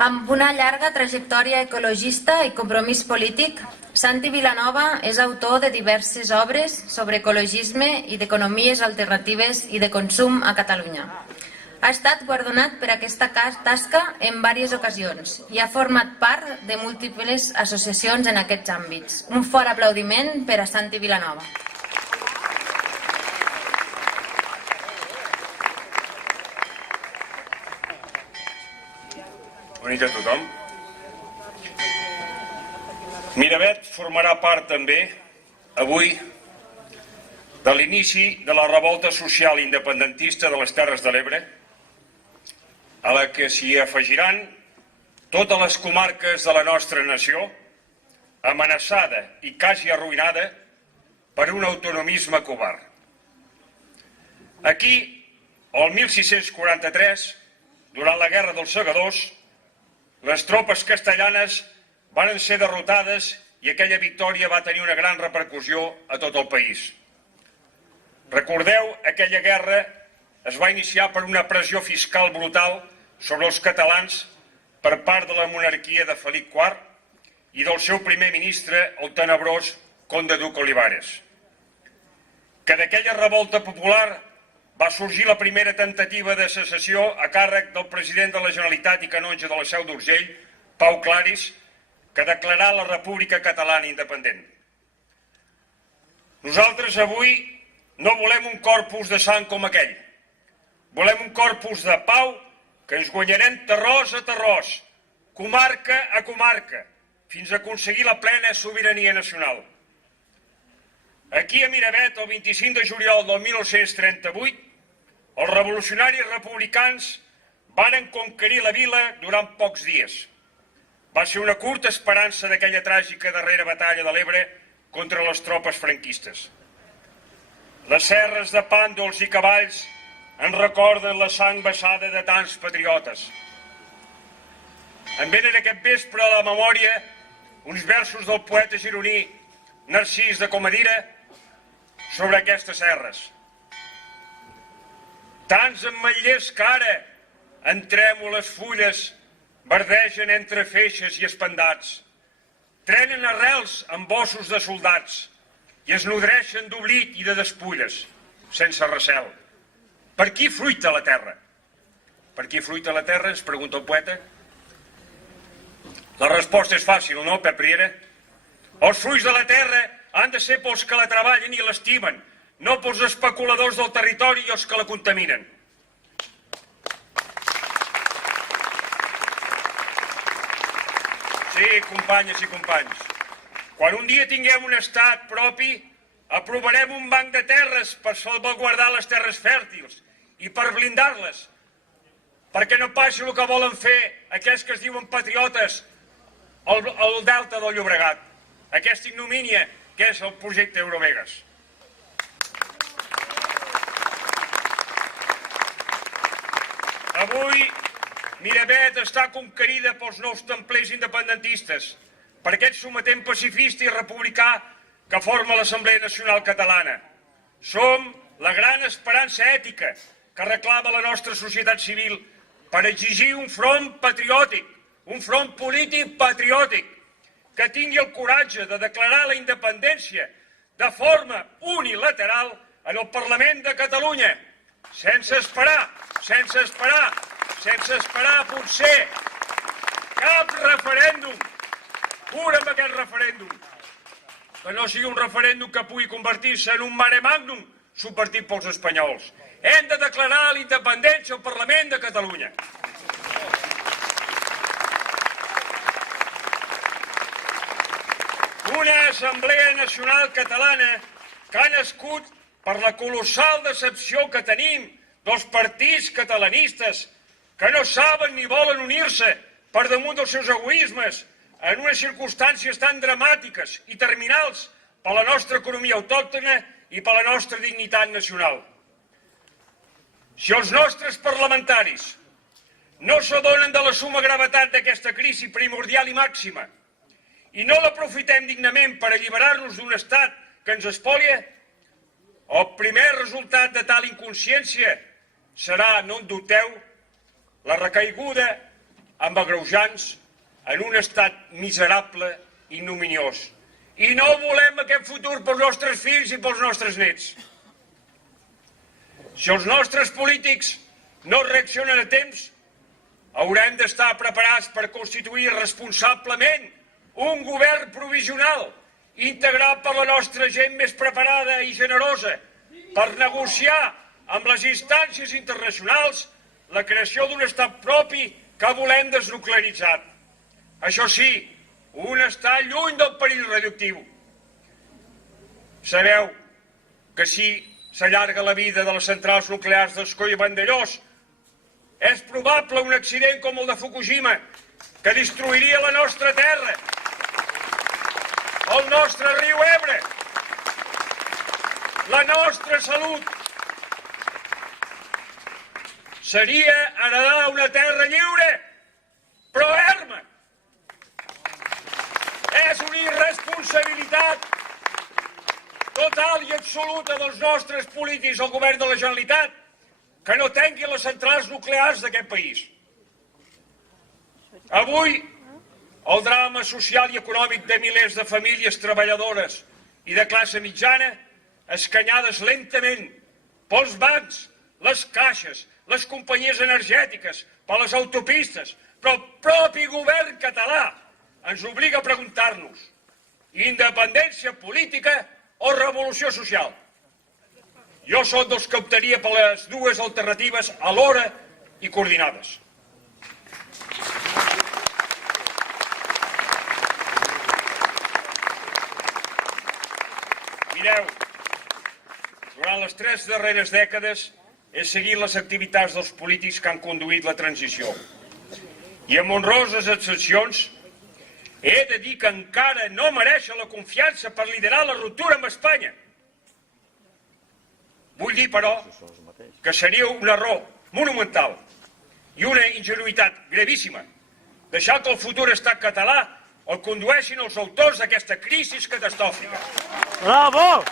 Amb una llarga trajectòria ecologista i compromís polític, Santi Vilanova és autor de diverses obres sobre ecologisme i d'economies alternatives i de consum a Catalunya. Ha estat guardonat per aquesta tasca en diverses ocasions i ha format part de múltiples associacions en aquests àmbits. Un fort aplaudiment per a Santi Vilanova. Bona nit a tothom. Miravet formarà part també, avui, de l'inici de la revolta social independentista de les Terres de l'Ebre, a la que s'hi afegiran totes les comarques de la nostra nació, amenaçada i quasi arruïnada per un autonomisme covard. Aquí, el 1643, durant la Guerra dels Segadors, les tropes castellanes van ser derrotades i aquella victòria va tenir una gran repercussió a tot el país. Recordeu, aquella guerra es va iniciar per una pressió fiscal brutal sobre els catalans per part de la monarquia de Felip IV i del seu primer ministre, el tenebrós Conde Duc Olivares. Que d'aquella revolta popular va sorgir la primera tentativa de secessió a càrrec del president de la Generalitat i canonge de la Seu d'Urgell, Pau Claris, que declarà la República Catalana independent. Nosaltres avui no volem un corpus de sang com aquell. Volem un corpus de pau que ens guanyarem terròs a terròs, comarca a comarca, fins a aconseguir la plena sobirania nacional. Aquí a Miravet, el 25 de juliol del 1938, els revolucionaris republicans varen conquerir la vila durant pocs dies. Va ser una curta esperança d'aquella tràgica darrera batalla de l'Ebre contra les tropes franquistes. Les serres de pàndols i cavalls ens recorden la sang vessada de tants patriotes. Em venen aquest vespre a la memòria uns versos del poeta gironí Narcís de Comadira sobre aquestes serres. Tants ametllers que ara, en trèmoles fulles, verdegen entre feixes i espandats. Trenen arrels amb ossos de soldats i es nodreixen d'oblit i de despulles, sense recel. Per qui fruita la terra? Per qui fruita la terra, ens pregunta el poeta. La resposta és fàcil, no, Pep Riera? Els fruits de la terra han de ser pels que la treballen i l'estimen, no pels especuladors del territori i els que la contaminen. Sí, companyes i companys, quan un dia tinguem un estat propi, aprovarem un banc de terres per salvaguardar les terres fèrtils i per blindar-les, perquè no passi el que volen fer aquells que es diuen patriotes al delta del Llobregat, aquesta ignomínia que és el projecte Eurovegas. Avui, Miravet està conquerida pels nous templers independentistes, per aquest sometent pacifista i republicà que forma l'Assemblea Nacional Catalana. Som la gran esperança ètica que reclama la nostra societat civil per exigir un front patriòtic, un front polític patriòtic, que tingui el coratge de declarar la independència de forma unilateral en el Parlament de Catalunya, sense esperar potser cap referèndum, pur amb aquest referèndum, que no sigui un referèndum que pugui convertir-se en un mare magnum subvertit pels espanyols. Hem de declarar la independència al Parlament de Catalunya. Una Assemblea Nacional Catalana que ha nascut per la colossal decepció que tenim dels partits catalanistes que no saben ni volen unir-se per damunt dels seus egoismes en unes circumstàncies tan dramàtiques i terminals per a la nostra economia autòctona i per a la nostra dignitat nacional. Si els nostres parlamentaris no s'adonen de la suma gravetat d'aquesta crisi primordial i màxima i no l'aprofitem dignament per alliberar-nos d'un estat que ens espolia, el primer resultat de tal inconsciència serà, no en dubteu, la recaiguda amb agreujants en un estat miserable i ignominiós. I no volem aquest futur pels nostres fills i pels nostres nets. Si els nostres polítics no reaccionen a temps, haurem d'estar preparats per constituir responsablement un govern provisional, integrat per la nostra gent més preparada i generosa, per negociar amb les instàncies internacionals la creació d'un estat propi que volem desnuclearitzat. Això sí, un estat lluny del perill radioactiu. Sabeu que si s'allarga la vida de les centrals nuclears d'Ascó i Vandellòs, és probable un accident com el de Fukushima, que destruiria la nostra terra, el nostre riu Ebre, la nostra salut. Seria heredar una terra lliure, però erma. És una irresponsabilitat total i absoluta dels nostres polítics al govern de la Generalitat que no tanquin les centrals nuclears d'aquest país. Avui, el drama social i econòmic de milers de famílies treballadores i de classe mitjana, escanyades lentament pels bancs, les caixes, les companyies energètiques, per les autopistes, però el propi govern català ens obliga a preguntar-nos: independència política o revolució social? Jo sóc dels que optaria per les dues alternatives alhora i coordinades. Mireu, durant les 3 darreres dècades he seguit les activitats dels polítics que han conduït la transició. I amb honroses excepcions he de dir que encara no mereixen la confiança per liderar la ruptura amb Espanya. Vull dir, però, que seria un error monumental i una ingenuïtat gravíssima deixar que el futur estat català el condueixin els autors d'aquesta crisi catastròfica. Bravo!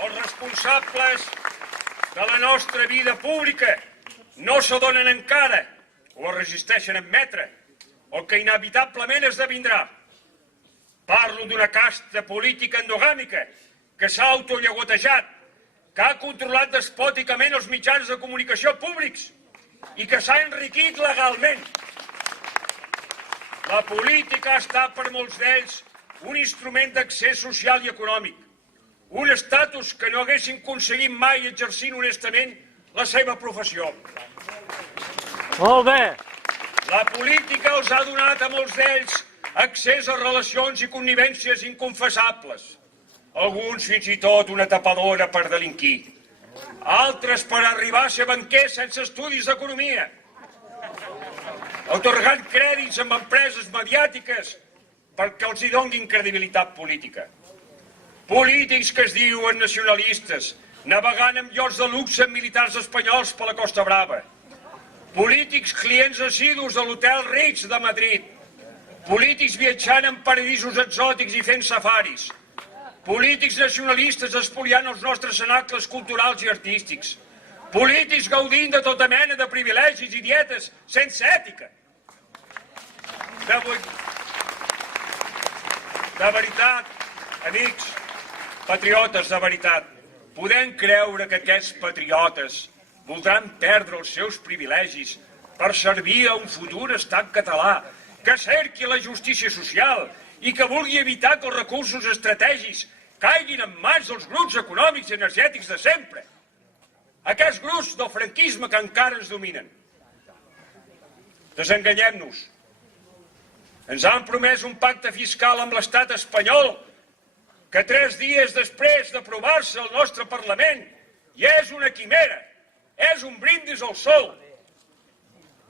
Els responsables de la nostra vida pública no s'adonen encara o es resisteixen a admetre el que inevitablement esdevindrà. Parlo d'una casta política endogàmica que s'ha autollagotejat, que ha controlat despòticament els mitjans de comunicació públics i que s'ha enriquit legalment. La política ha estat per molts d'ells un instrument d'accés social i econòmic, un estatus que no haguessin aconseguit mai exercint honestament la seva professió. Molt bé! La política els ha donat a molts d'ells accés a relacions i connivències inconfessables, alguns fins i tot una tapadora per delinquir, altres per arribar a ser banquers sense estudis d'economia, atorgant crèdits amb empreses mediàtiques perquè els hi donguin credibilitat política. Polítics que es diuen nacionalistes, navegant amb llocs de luxe amb militars espanyols per la Costa Brava. Polítics clients assidus de l'Hotel Ritz de Madrid. Polítics viatjant en paradisos exòtics i fent safaris. Polítics nacionalistes espoliant els nostres cenacles culturals i artístics. Polítics gaudint de tota mena de privilegis i dietes sense ètica. De veritat, amics, patriotes de veritat, podem creure que aquests patriotes voldran perdre els seus privilegis per servir a un futur estat català que cerqui la justícia social i que vulgui evitar que els recursos estratègics caiguin en mans dels grups econòmics i energètics de sempre. Aquests grups del franquisme que encara ens dominen. Desenganyem-nos. Ens han promès un pacte fiscal amb l'estat espanyol que 3 dies després d'aprovar-se al nostre Parlament ja és una quimera, és un brindis al sol.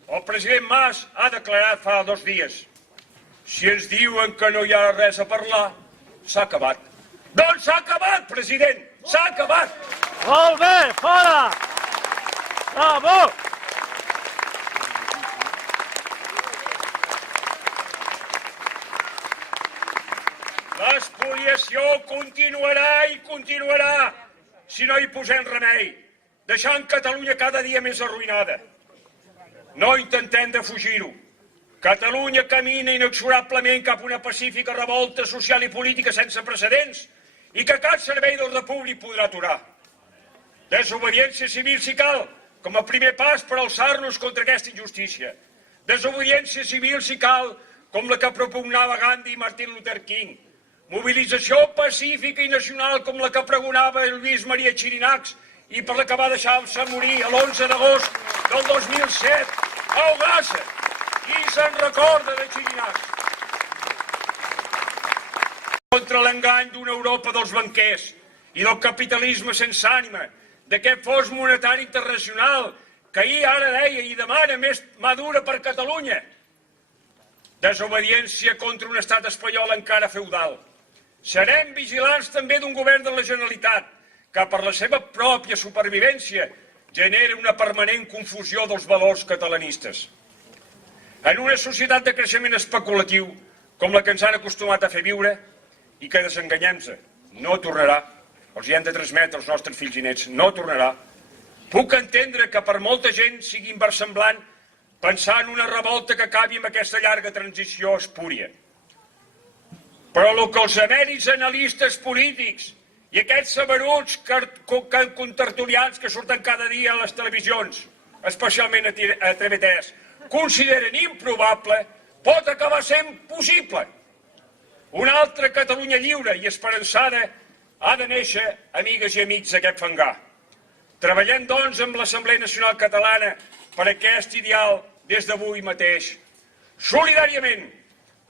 El president Mas ha declarat fa 2 dies: si ens diuen que no hi ha res a parlar, s'ha acabat. Doncs s'ha acabat, president, s'ha acabat. Molt bé, fora! Bravo! L'espoliació continuarà i continuarà si no hi posem remei. deixant Catalunya cada dia més arruïnada. No intentem defugir-ho. Catalunya camina inexorablement cap a una pacífica revolta social i política sense precedents i que cap servei d'ordre públic podrà aturar. Desobediència civil si cal, com a primer pas per alçar-nos contra aquesta injustícia. Desobediència civil si cal, com la que propugnava Gandhi i Martin Luther King. Mobilització pacífica i nacional com la que pregonava Lluís Maria Xirinacs i per la que va deixar-se morir l'11 d'agost del 2007 a Ogassa. Qui se'n recorda de Xirinacs? Contra l'engany d'una Europa dels banquers i del capitalisme sense ànima, d'aquest fons monetari internacional que ahir ara deia i demana més mà dura per Catalunya. Desobediència contra un estat espanyol encara feudal. Serem vigilants també d'un govern de la Generalitat que per la seva pròpia supervivència genera una permanent confusió dels valors catalanistes. En una societat de creixement especulatiu com la que ens han acostumat a fer viure i que desenganyem-se, no tornarà. Els hi hem de transmetre als nostres fills i nets, no tornarà. Puc entendre que per molta gent sigui inversemblant pensar en una revolta que acabi amb aquesta llarga transició espúria. Però el que els emèrits analistes polítics i aquests saberuts contertulians que surten cada dia a les televisions, especialment a TV3, consideren improbable, pot acabar sent possible. Una altra Catalunya lliure i esperançada ha de néixer, amigues i amics, d'aquest fangar. Treballem, doncs, amb l'Assemblea Nacional Catalana per aquest ideal des d'avui mateix. Solidàriament,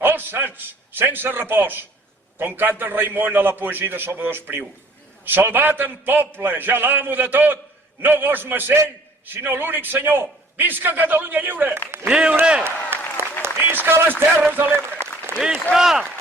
alçats, sense repòs, com canta el Raimon a la poesia de Salvador Espriu. Salvat en poble, ja l'amo de tot, no gos macell, sinó l'únic senyor. Visca Catalunya lliure! Lliure! Visca les Terres de l'Ebre! Visca!